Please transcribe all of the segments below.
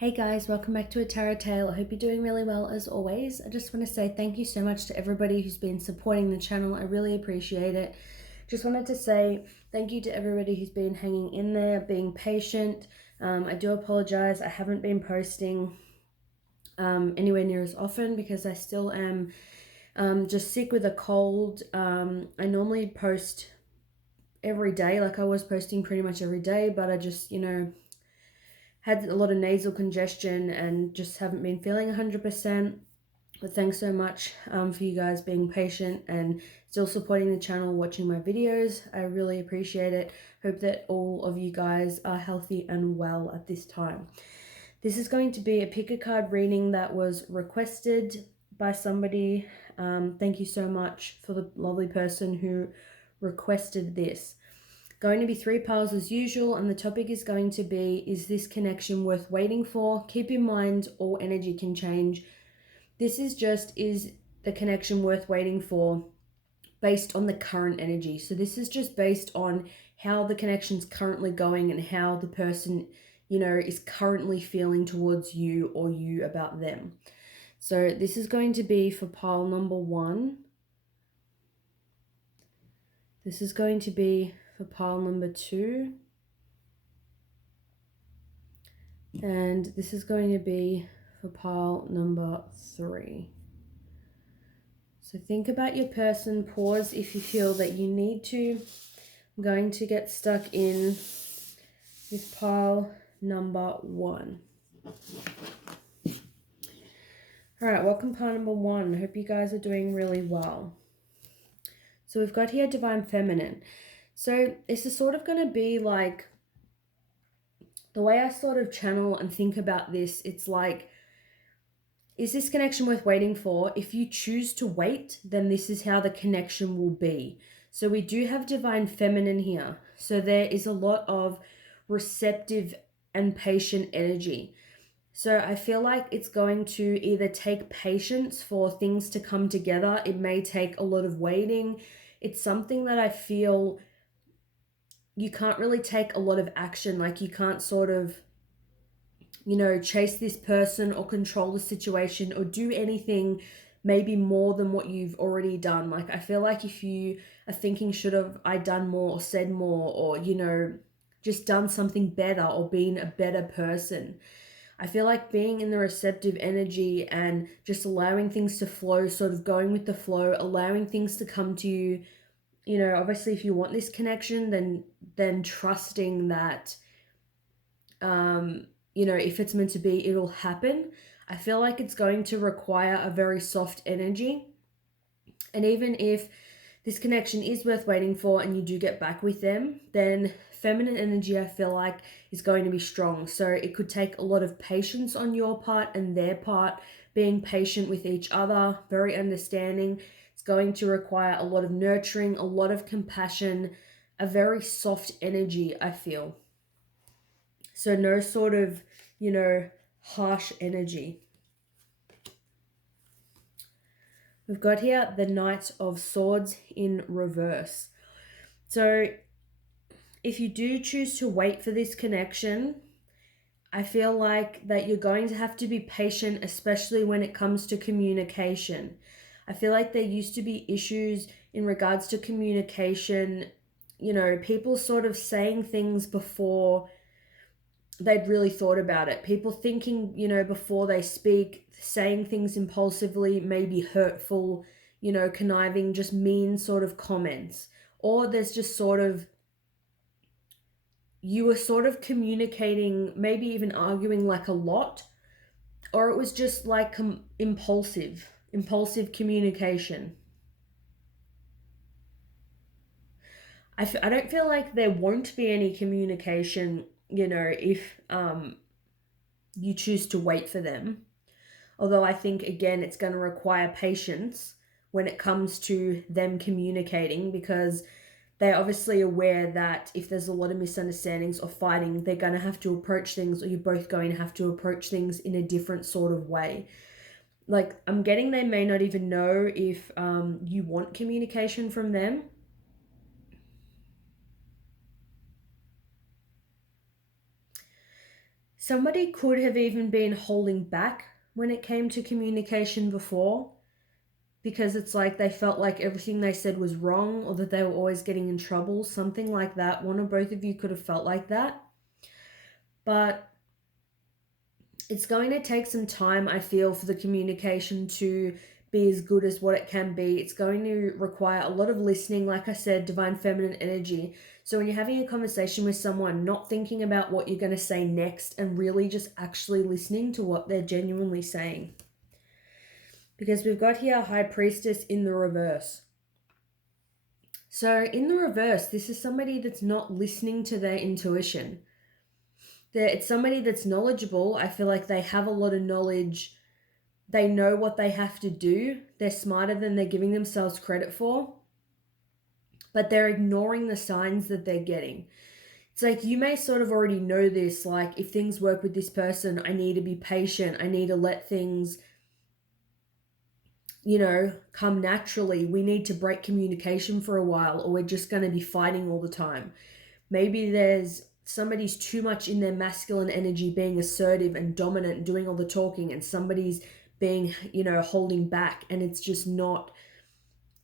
Hey guys, welcome back to A Tarot Tale. I hope you're doing really well as always. I just want to say thank you so much to everybody who's been supporting the channel. I really appreciate it. Just wanted to say thank you to everybody who's been hanging in there, being patient. I do apologize. I haven't been posting anywhere near as often because I still am just sick with a cold. I normally post every day, like I was posting pretty much every day, but I just, had a lot of nasal congestion and just haven't been feeling 100%. But thanks so much for you guys being patient and still supporting the channel, watching my videos. I really appreciate it. Hope that all of you guys are healthy and well at this time. This is going to be a pick a card reading that was requested by somebody. Thank you so much for the lovely person who requested this. Going to be 3 piles as usual, and the topic is going to be, is this connection worth waiting for? Keep in mind, all energy can change. This is just, is the connection worth waiting for based on the current energy. So this is just based on how the connection's currently going and how the person, is currently feeling towards you or you about them. So this is going to be for pile number 1. This is going to be for pile number 2. And this is going to be for pile number 3. So think about your person, pause if you feel that you need to. I'm going to get stuck in with pile number 1. Alright, welcome pile number 1. Hope you guys are doing really well. So we've got here Divine Feminine. So this is sort of going to be like, the way I sort of channel and think about this, it's like, is this connection worth waiting for? If you choose to wait, then this is how the connection will be. So we do have Divine Feminine here. So there is a lot of receptive and patient energy. So I feel like it's going to either take patience for things to come together. It may take a lot of waiting. It's something that I feel you can't really take a lot of action. Like you can't sort of, chase this person or control the situation or do anything maybe more than what you've already done. Like I feel like if you are thinking, should have I done more or said more or, just done something better or been a better person. I feel like being in the receptive energy and just allowing things to flow, sort of going with the flow, allowing things to come to you. Obviously if you want this connection, then trusting that, if it's meant to be, it'll happen. I feel like it's going to require a very soft energy. And even if this connection is worth waiting for and you do get back with them, then feminine energy, I feel like, is going to be strong. So it could take a lot of patience on your part and their part, being patient with each other, very understanding. It's going to require a lot of nurturing, a lot of compassion, a very soft energy, I feel. So no sort of, harsh energy. We've got here the Knight of Swords in reverse. So if you do choose to wait for this connection, I feel like that you're going to have to be patient, especially when it comes to communication. I feel like there used to be issues in regards to communication, people sort of saying things before they'd really thought about it. People thinking, before they speak, saying things impulsively, maybe hurtful, conniving, just mean sort of comments. Or there's just sort of, you were sort of communicating, maybe even arguing like a lot, or it was just like impulsive communication. I don't feel like there won't be any communication, if you choose to wait for them. Although I think, again, it's going to require patience when it comes to them communicating, because they're obviously aware that if there's a lot of misunderstandings or fighting, they're going to have to approach things, or you're both going to have to approach things in a different sort of way. Like, I'm getting they may not even know if you want communication from them. somebody could have even been holding back when it came to communication before, because it's like they felt like everything they said was wrong, or that they were always getting in trouble, something like that. One or both of you could have felt like that. But it's going to take some time, I feel, for the communication to be as good as what it can be. It's going to require a lot of listening, like I said, divine feminine energy. So when you're having a conversation with someone, not thinking about what you're going to say next, and really just actually listening to what they're genuinely saying. Because we've got here High Priestess in the reverse. So in the reverse, this is somebody that's not listening to their intuition. It's somebody that's knowledgeable. I feel like they have a lot of knowledge. They know what they have to do. They're smarter than they're giving themselves credit for. But they're ignoring the signs that they're getting. It's like you may sort of already know this, like if things work with this person, I need to be patient. I need to let things, come naturally. We need to break communication for a while, or we're just going to be fighting all the time. Maybe somebody's too much in their masculine energy, being assertive and dominant and doing all the talking, and somebody's being, holding back, and it's just not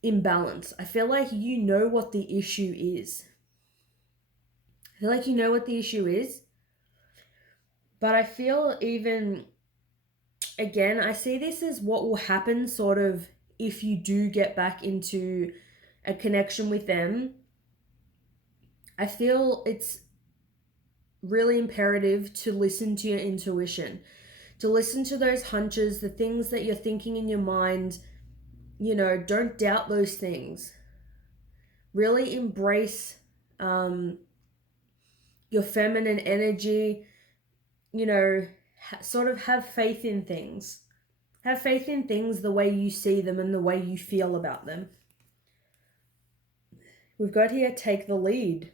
in balance. I feel like you know what the issue is. But I feel even, again, I see this as what will happen sort of if you do get back into a connection with them. I feel it's really imperative to listen to your intuition, to listen to those hunches, the things that you're thinking in your mind. Don't doubt those things. Really embrace your feminine energy, sort of have faith in things. Have faith in things the way you see them and the way you feel about them. We've got here, take the lead.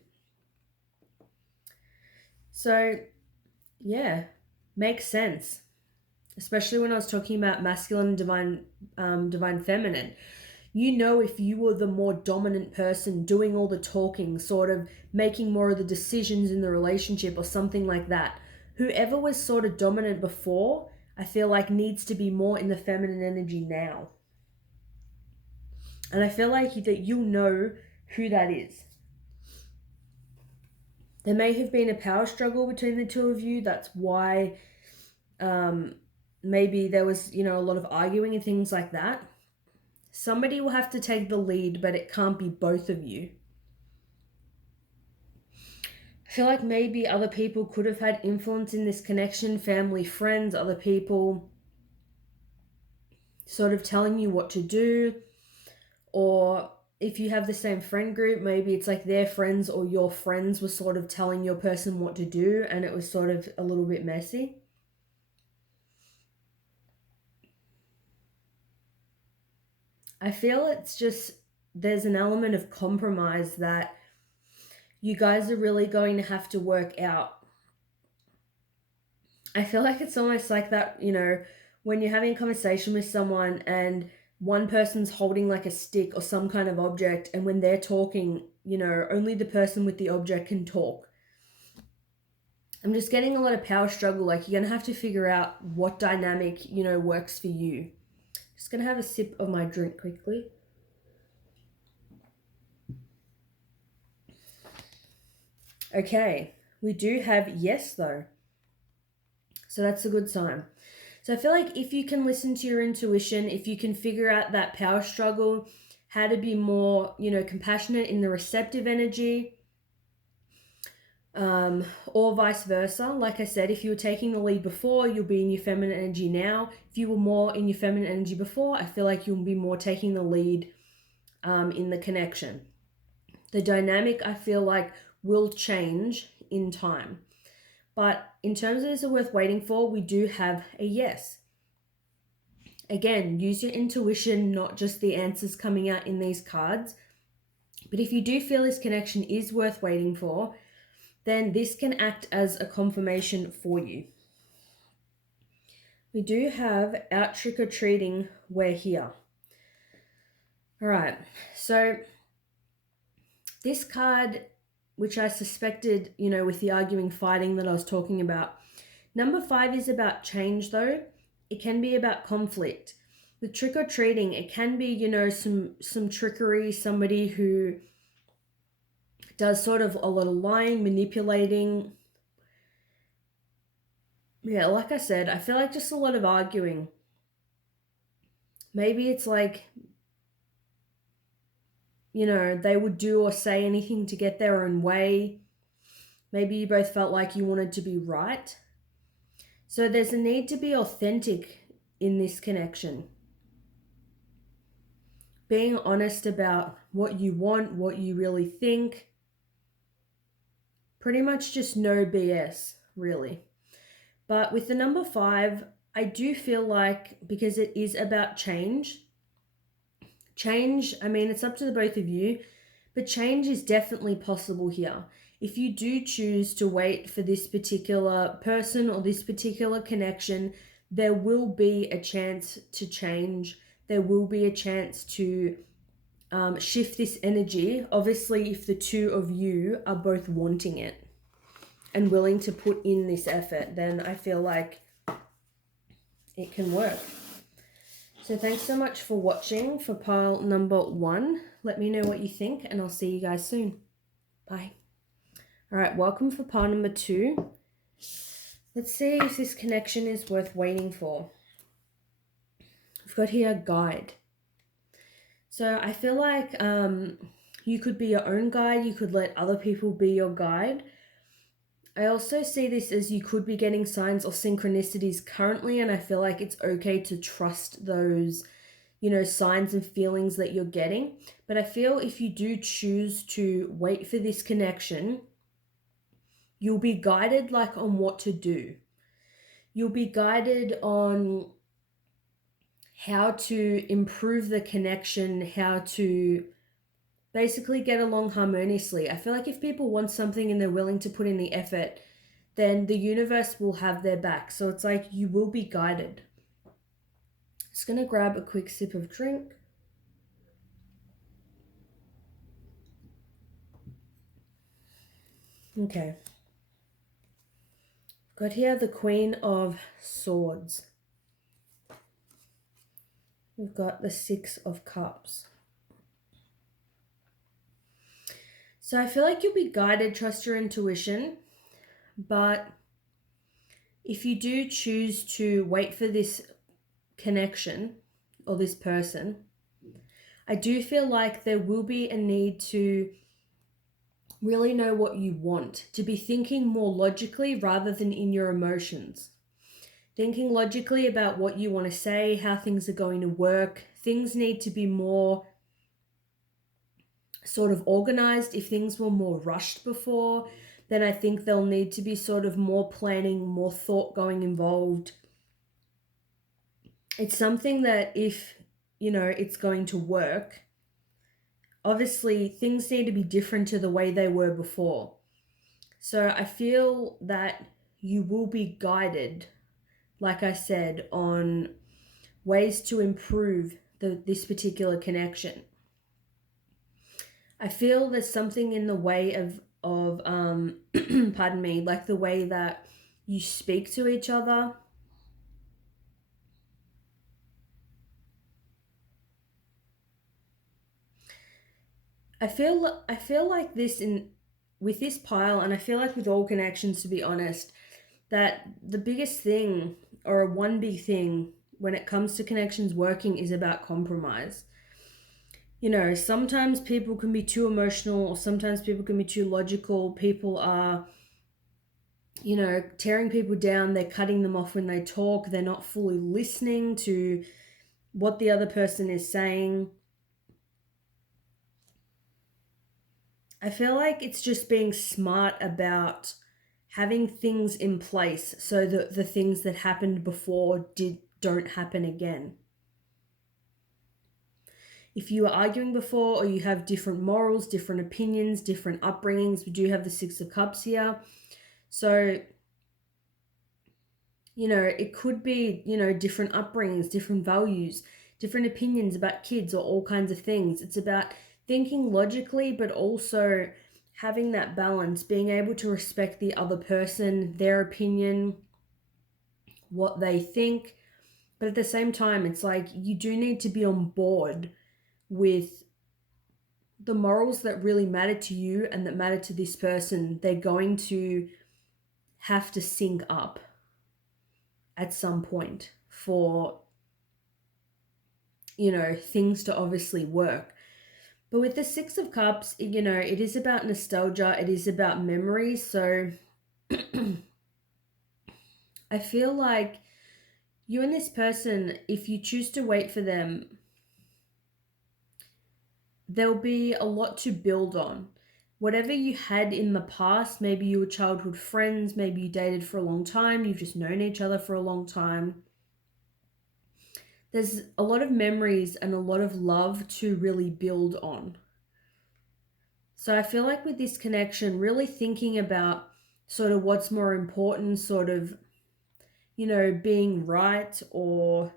So, yeah, makes sense. Especially when I was talking about masculine and divine feminine. If you were the more dominant person doing all the talking, sort of making more of the decisions in the relationship or something like that, whoever was sort of dominant before, I feel like needs to be more in the feminine energy now. And I feel like that you'll know who that is. There may have been a power struggle between the two of you. That's why maybe there was, a lot of arguing and things like that. Somebody will have to take the lead, but it can't be both of you. I feel like maybe other people could have had influence in this connection, family, friends, other people sort of telling you what to do. Or if you have the same friend group, maybe it's like their friends or your friends were sort of telling your person what to do, and it was sort of a little bit messy. I feel it's just, there's an element of compromise that you guys are really going to have to work out. I feel like it's almost like that, when you're having a conversation with someone and one person's holding like a stick or some kind of object, and when they're talking, only the person with the object can talk. I'm just getting a lot of power struggle. Like, you're going to have to figure out what dynamic, works for you. Just going to have a sip of my drink quickly. Okay, we do have yes though. So that's a good sign. So I feel like if you can listen to your intuition, if you can figure out that power struggle, how to be more, compassionate in the receptive energy, or vice versa. Like I said, if you were taking the lead before, you'll be in your feminine energy now. If you were more in your feminine energy before, I feel like you'll be more taking the lead in the connection. The dynamic, I feel like, will change in time. But in terms of is it worth waiting for, we do have a yes. Again, use your intuition, not just the answers coming out in these cards. But if you do feel this connection is worth waiting for, then this can act as a confirmation for you. We do have out trick-or-treating, we're here. All right, so this card, which I suspected, with the arguing, fighting that I was talking about, Number 5 is about change though. It can be about conflict. With trick or treating, it can be, you know, some trickery, somebody who does sort of a lot of lying, manipulating. Yeah, like I said, I feel like just a lot of arguing. Maybe it's like, you know, they would do or say anything to get their own way. Maybe you both felt like you wanted to be right. So there's a need to be authentic in this connection. Being honest about what you want, what you really think. Pretty much just no BS, really. But with the number 5, I do feel like, because it is about change, I mean, it's up to the both of you, but change is definitely possible here. If you do choose to wait for this particular person or this particular connection, there will be a chance to change. There will be a chance to shift this energy. Obviously, if the two of you are both wanting it and willing to put in this effort, then I feel like it can work. So thanks so much for watching for pile number 1. Let me know what you think, and I'll see you guys soon. Bye. All right, welcome for pile number 2. Let's see if this connection is worth waiting for. We've got here guide. So I feel like you could be your own guide. You could let other people be your guide. I also see this as you could be getting signs or synchronicities currently, and I feel like it's okay to trust those, you know, signs and feelings that you're getting. But I feel if you do choose to wait for this connection, you'll be guided like on what to do. You'll be guided on how to improve the connection, how to basically get along harmoniously. I feel like if people want something and they're willing to put in the effort, then the universe will have their back. So it's like you will be guided. Just gonna grab a quick sip of drink. Okay. Got here the Queen of Swords. We've got the 6 of Cups. So I feel like you'll be guided, trust your intuition, but if you do choose to wait for this connection or this person, I do feel like there will be a need to really know what you want, to be thinking more logically rather than in your emotions. Thinking logically about what you want to say, how things are going to work. Things need to be more sort of organized. If things were more rushed before, then I think there'll need to be sort of more planning, more thought going involved. It's something that if, you know, it's going to work, obviously things need to be different to the way they were before. So I feel that you will be guided, like I said, on ways to improve this particular connection. I feel there's something in the way of pardon me, like the way that you speak to each other. I feel like this with this pile, and I feel like with all connections, to be honest, that the biggest thing, or one big thing when it comes to connections working, is about compromise. You know, sometimes people can be too emotional, or sometimes people can be too logical. People are, you know, tearing people down. They're cutting them off when they talk. They're not fully listening to what the other person is saying. I feel like it's just being smart about having things in place so that the things that happened before don't happen again. If you were arguing before, or you have different morals, different opinions, different upbringings, we do have the 6 of Cups here. So, you know, it could be, you know, different upbringings, different values, different opinions about kids, or all kinds of things. It's about thinking logically, but also having that balance, being able to respect the other person, their opinion. what they think. But at the same time, it's like you do need to be on board with the morals that really matter to you and that matter to this person. They're going to have to sync up at some point for, things to obviously work. But with the Six of Cups, it is about nostalgia, it is about memories. So I feel like you and this person, if you choose to wait for them, there'll be a lot to build on. Whatever you had in the past, maybe you were childhood friends, maybe you dated for a long time, you've just known each other for a long time. There's a lot of memories and a lot of love to really build on. So I feel like with this connection, really thinking about sort of what's more important, sort of, being right, or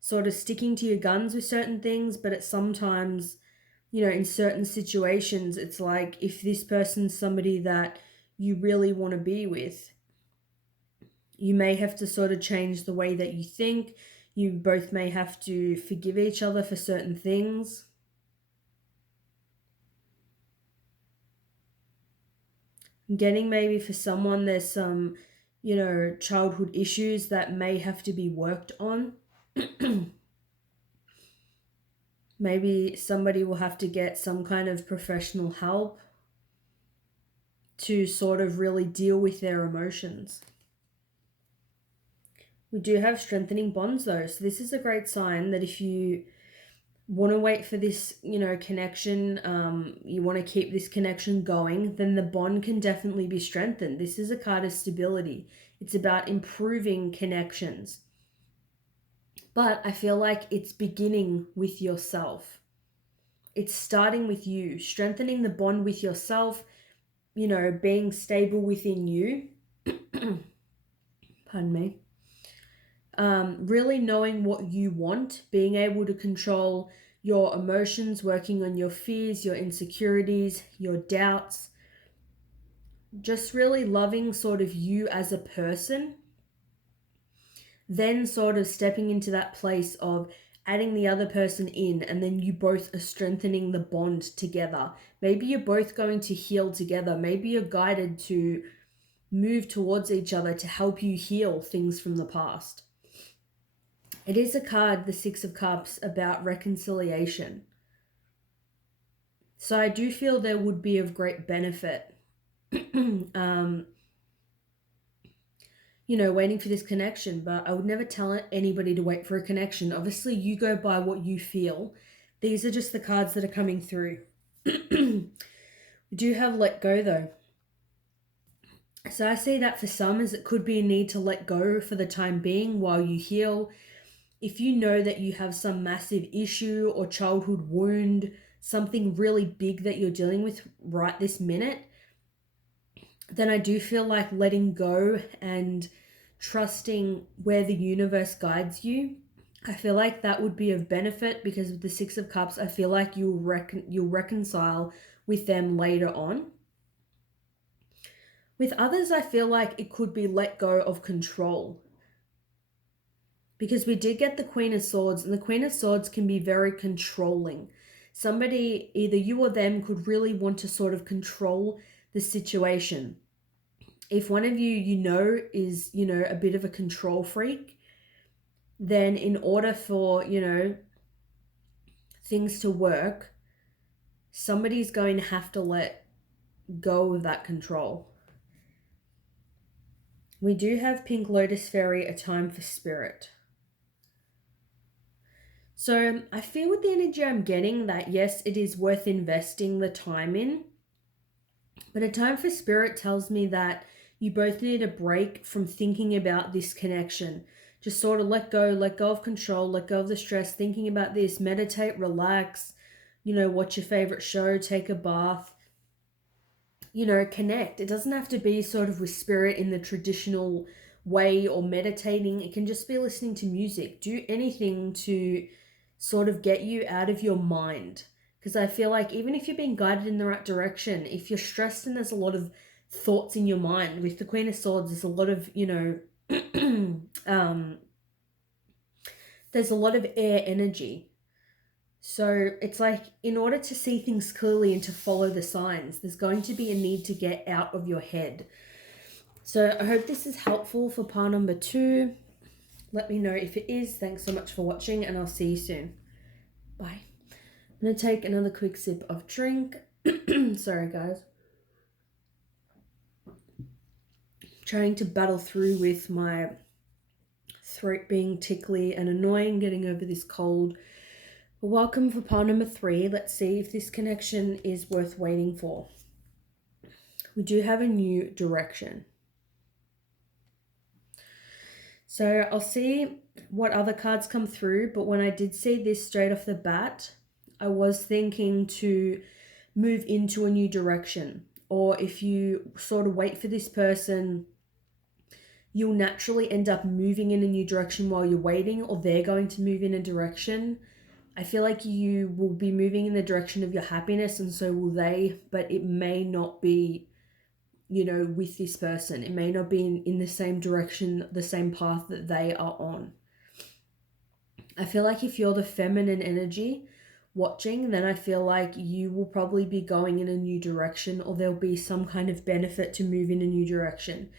sort of sticking to your guns with certain things, but it's sometimes, in certain situations, it's like if this person's somebody that you really want to be with, you may have to sort of change the way that you think. You both may have to forgive each other for certain things. Getting maybe for someone there's some, childhood issues that may have to be worked on. Maybe somebody will have to get some kind of professional help to sort of really deal with their emotions. We do have strengthening bonds though. So this is a great sign that if you want to wait for this, connection, you want to keep this connection going, then the bond can definitely be strengthened. This is a card of stability. It's about improving connections. But I feel like it's beginning with yourself. It's starting with you, strengthening the bond with yourself, being stable within you. Pardon me. Really knowing what you want, being able to control your emotions, working on your fears, your insecurities, your doubts, just really loving sort of you as a person, then sort of stepping into that place of adding the other person in, and then you both are strengthening the bond together. Maybe you're both going to heal together. Maybe you're guided to move towards each other to help you heal things from the past. It is a card, the Six of Cups, about reconciliation. So I do feel there would be of great benefit, waiting for this connection, but I would never tell anybody to wait for a connection. Obviously, you go by what you feel. These are just the cards that are coming through. We do have let go though. So I see that for some as it could be a need to let go for the time being while you heal. If you know that you have some massive issue or childhood wound, something really big that you're dealing with right this minute, then I do feel like letting go and trusting where the universe guides you, I feel like that would be of benefit, because with the Six of Cups, I feel like you'll reconcile with them later on. With others, I feel like it could be let go of control, because we did get the Queen of Swords, and the Queen of Swords can be very controlling. Somebody, either you or them, could really want to sort of control the situation. If one of you, is, a bit of a control freak, then in order for, things to work, somebody's going to have to let go of that control. We do have Pink Lotus Fairy, A Time for Spirit. So I feel with the energy I'm getting that yes, it is worth investing the time in. But A Time for Spirit tells me that you both need a break from thinking about this connection. Just sort of let go of control, let go of the stress, thinking about this, meditate, relax, watch your favorite show, take a bath, connect. It doesn't have to be sort of with spirit in the traditional way or meditating. It can just be listening to music. Do anything to sort of get you out of your mind. Because I feel like even if you're being guided in the right direction, if you're stressed and there's a lot of thoughts in your mind, with the Queen of Swords, there's a lot of, there's a lot of air energy. So it's like, in order to see things clearly and to follow the signs, there's going to be a need to get out of your head. So I hope this is helpful for pile number 2. Let me know if it is. Thanks so much for watching, and I'll see you soon. Bye. I'm going to take another quick sip of drink. Sorry, guys. Trying to battle through with my throat being tickly and annoying, getting over this cold. Welcome for pile number 3. Let's see if this connection is worth waiting for. We do have a new direction. So I'll see what other cards come through, but when I did see this straight off the bat, I was thinking to move into a new direction. Or if you sort of wait for this person, you'll naturally end up moving in a new direction while you're waiting, or they're going to move in a direction. I feel like you will be moving in the direction of your happiness, and so will they, but it may not be, with this person. It may not be in the same direction, the same path that they are on. I feel like if you're the feminine energy watching, then I feel like you will probably be going in a new direction, or there'll be some kind of benefit to move in a new direction.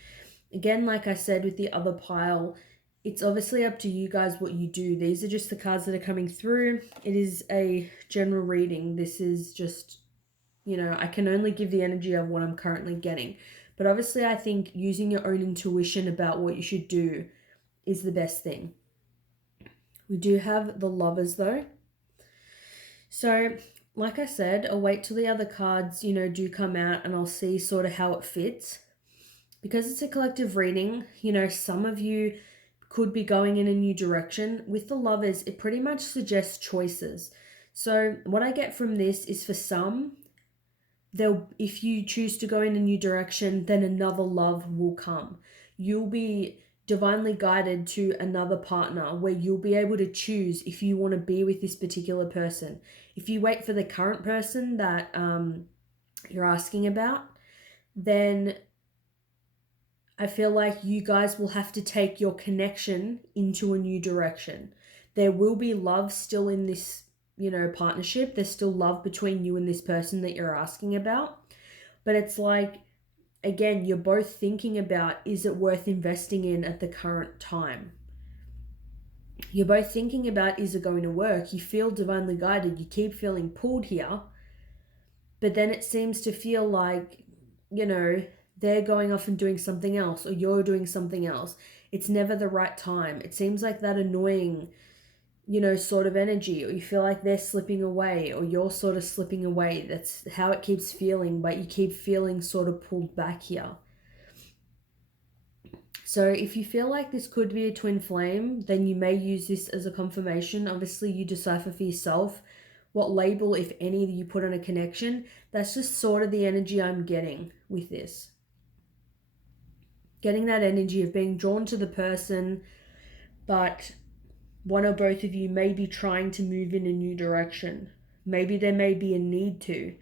Again, like I said with the other pile, it's obviously up to you guys what you do. These are just the cards that are coming through. It is a general reading. This is just, I can only give the energy of what I'm currently getting. But obviously I think using your own intuition about what you should do is the best thing. We do have the Lovers though. So like I said, I'll wait till the other cards, do come out, and I'll see sort of how it fits. Because it's a collective reading, some of you could be going in a new direction. With the Lovers, it pretty much suggests choices. So what I get from this is, for some, if you choose to go in a new direction, then another love will come. You'll be divinely guided to another partner where you'll be able to choose if you want to be with this particular person. If you wait for the current person that you're asking about, then I feel like you guys will have to take your connection into a new direction. There will be love still in this, partnership. There's still love between you and this person that you're asking about. But it's like, again, you're both thinking about, is it worth investing in at the current time? You're both thinking about, is it going to work? You feel divinely guided. You keep feeling pulled here. But then it seems to feel like, they're going off and doing something else, or you're doing something else. It's never the right time. It seems like that annoying, sort of energy, or you feel like they're slipping away, or you're sort of slipping away. That's how it keeps feeling, but you keep feeling sort of pulled back here. So if you feel like this could be a twin flame, then you may use this as a confirmation. Obviously, you decipher for yourself what label, if any, you put on a connection. That's just sort of the energy I'm getting with this. Getting that energy of being drawn to the person, but one or both of you may be trying to move in a new direction. Maybe there may be a need to.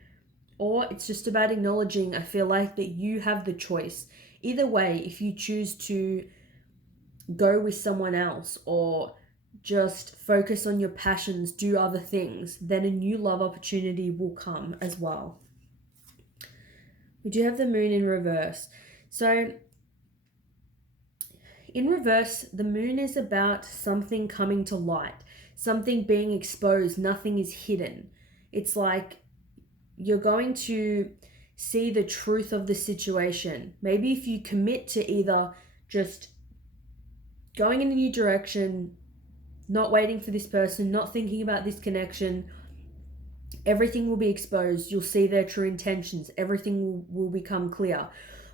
Or it's just about acknowledging, I feel like, that you have the choice. Either way, if you choose to go with someone else or just focus on your passions, do other things, then a new love opportunity will come as well. We do have the Moon in reverse. So in reverse, the Moon is about something coming to light, something being exposed, nothing is hidden. It's like you're going to see the truth of the situation. Maybe if you commit to either just going in a new direction, not waiting for this person, not thinking about this connection, everything will be exposed. You'll see their true intentions. Everything will become clear.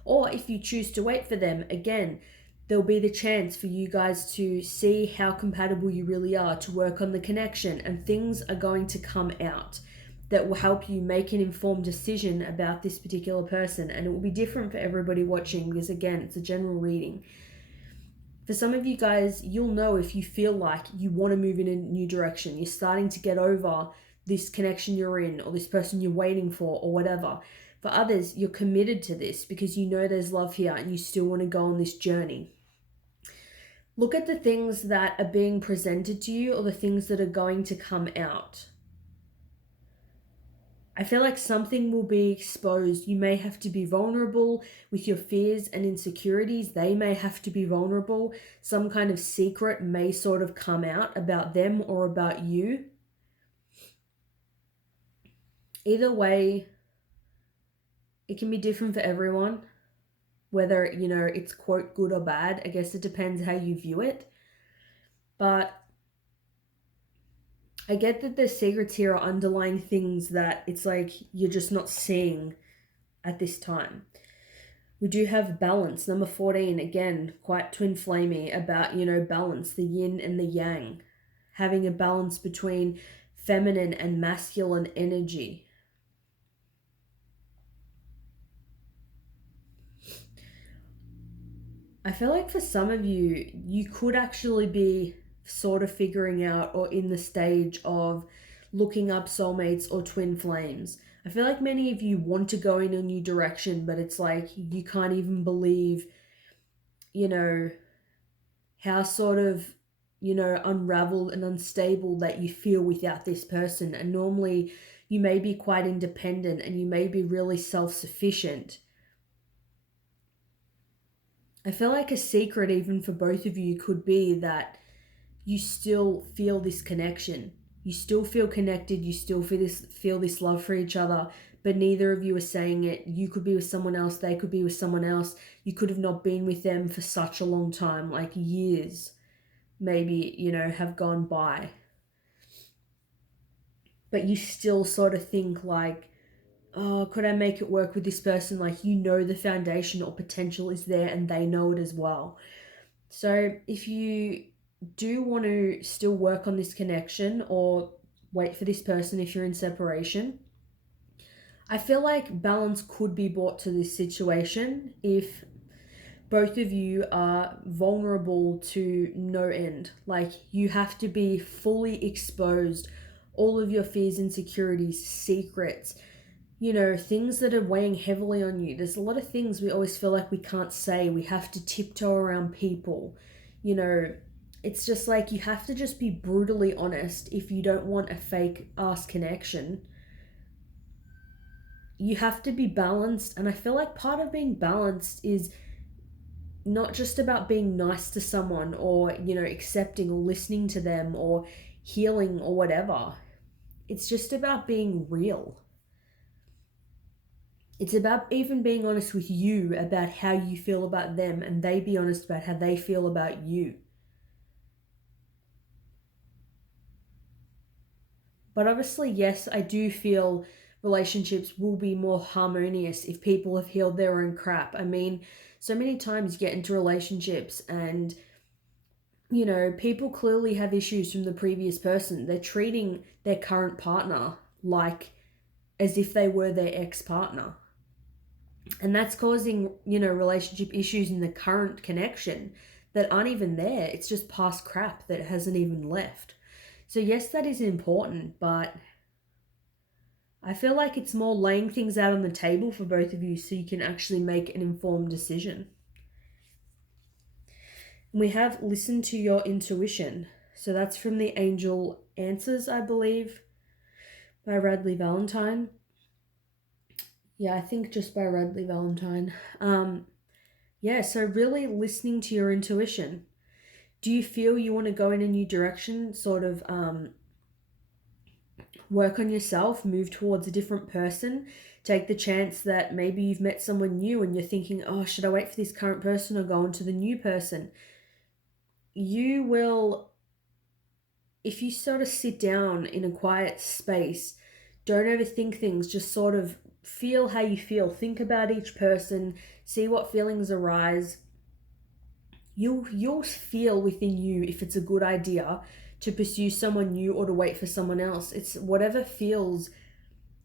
Or if you choose to wait for them, again, there'll be the chance for you guys to see how compatible you really are, to work on the connection, and things are going to come out that will help you make an informed decision about this particular person. And it will be different for everybody watching, because again, it's a general reading. For some of you guys, you'll know if you feel like you want to move in a new direction. You're starting to get over this connection you're in, or this person you're waiting for, or whatever. For others, you're committed to this because you know there's love here and you still want to go on this journey. Look at the things that are being presented to you or the things that are going to come out. I feel like something will be exposed. You may have to be vulnerable with your fears and insecurities. They may have to be vulnerable. Some kind of secret may sort of come out about them or about you. Either way, it can be different for everyone. Whether, it's quote good or bad. I guess it depends how you view it. But I get that the secrets here are underlying things that it's like you're just not seeing at this time. We do have balance. Number 14, again, quite twin flamey about, balance, the yin and the yang. Having a balance between feminine and masculine energy. I feel like for some of you, you could actually be sort of figuring out or in the stage of looking up soulmates or twin flames. I feel like many of you want to go in a new direction, but it's like you can't even believe, how sort of, unraveled and unstable that you feel without this person. And normally you may be quite independent and you may be really self-sufficient. I feel like a secret even for both of you could be that you still feel this connection. You still feel connected. You still feel this love for each other, but neither of you are saying it. You could be with someone else. They could be with someone else. You could have not been with them for such a long time, like years, maybe, have gone by. But you still sort of think like, oh, could I make it work with this person? Like, the foundation or potential is there and they know it as well. So if you do want to still work on this connection or wait for this person if you're in separation, I feel like balance could be brought to this situation if both of you are vulnerable to no end. Like, you have to be fully exposed, all of your fears, insecurities, secrets, things that are weighing heavily on you. There's a lot of things we always feel like we can't say. We have to tiptoe around people. It's just like you have to just be brutally honest if you don't want a fake ass connection. You have to be balanced. And I feel like part of being balanced is not just about being nice to someone or, accepting or listening to them or healing or whatever. It's just about being real. It's about even being honest with you about how you feel about them and they be honest about how they feel about you. But obviously, yes, I do feel relationships will be more harmonious if people have healed their own crap. I mean, so many times you get into relationships and, people clearly have issues from the previous person. They're treating their current partner like as if they were their ex-partner. And that's causing, relationship issues in the current connection that aren't even there. It's just past crap that hasn't even left. So yes, that is important, but I feel like it's more laying things out on the table for both of you so you can actually make an informed decision. We have listen to your intuition. So that's from the Angel Answers, I believe, by Radleigh Valentine. Yeah, I think just by Radleigh Valentine. So really listening to your intuition. Do you feel you want to go in a new direction, sort of work on yourself, move towards a different person, take the chance that maybe you've met someone new and you're thinking, oh, should I wait for this current person or go on to the new person? You will, if you sort of sit down in a quiet space, don't overthink things, just sort of feel how you feel, think about each person, see what feelings arise. You'll feel within you if it's a good idea to pursue someone new or to wait for someone else. It's whatever feels,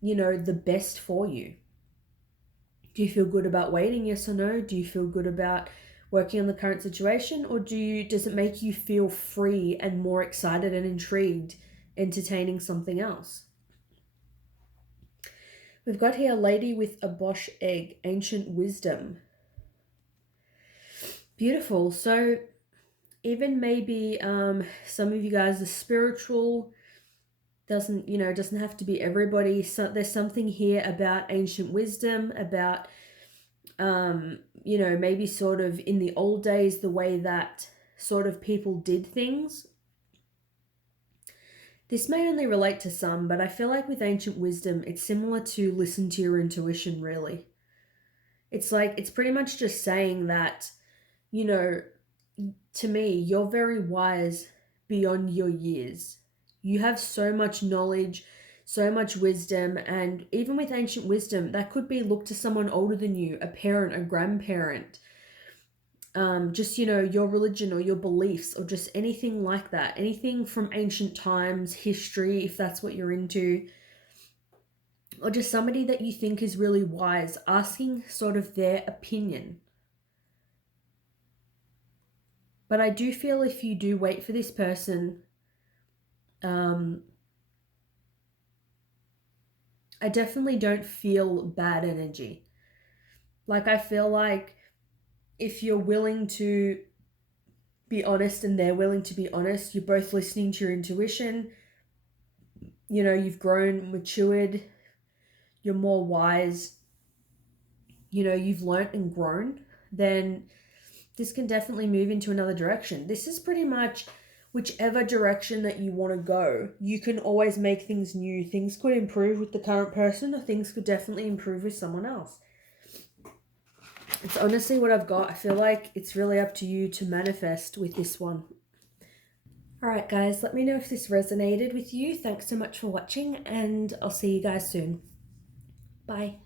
the best for you. Do you feel good about waiting? Yes or no? Do you feel good about working on the current situation? Or does it make you feel free and more excited and intrigued, entertaining something else? We've got here Lady with a Bosch Egg, Ancient Wisdom. Beautiful. So even maybe some of you guys are spiritual. Doesn't have to be everybody. So there's something here about ancient wisdom, about maybe sort of in the old days, the way that sort of people did things. This may only relate to some, but I feel like with ancient wisdom, it's similar to listen to your intuition, really. It's like, it's pretty much just saying that, to me, you're very wise beyond your years. You have so much knowledge, so much wisdom, and even with ancient wisdom, that could be look to someone older than you, a parent, a grandparent, just, your religion or your beliefs or just anything like that. Anything from ancient times, history, if that's what you're into, or just somebody that you think is really wise, asking sort of their opinion. But I do feel if you do wait for this person, I definitely don't feel bad energy. Like, I feel like if you're willing to be honest and they're willing to be honest, you're both listening to your intuition, you've grown, matured, you're more wise, you've learnt and grown, then this can definitely move into another direction. This is pretty much whichever direction that you want to go. You can always make things new. Things could improve with the current person, or things could definitely improve with someone else. It's honestly what I've got. I feel like it's really up to you to manifest with this one. Alright guys, let me know if this resonated with you. Thanks so much for watching, and I'll see you guys soon. Bye.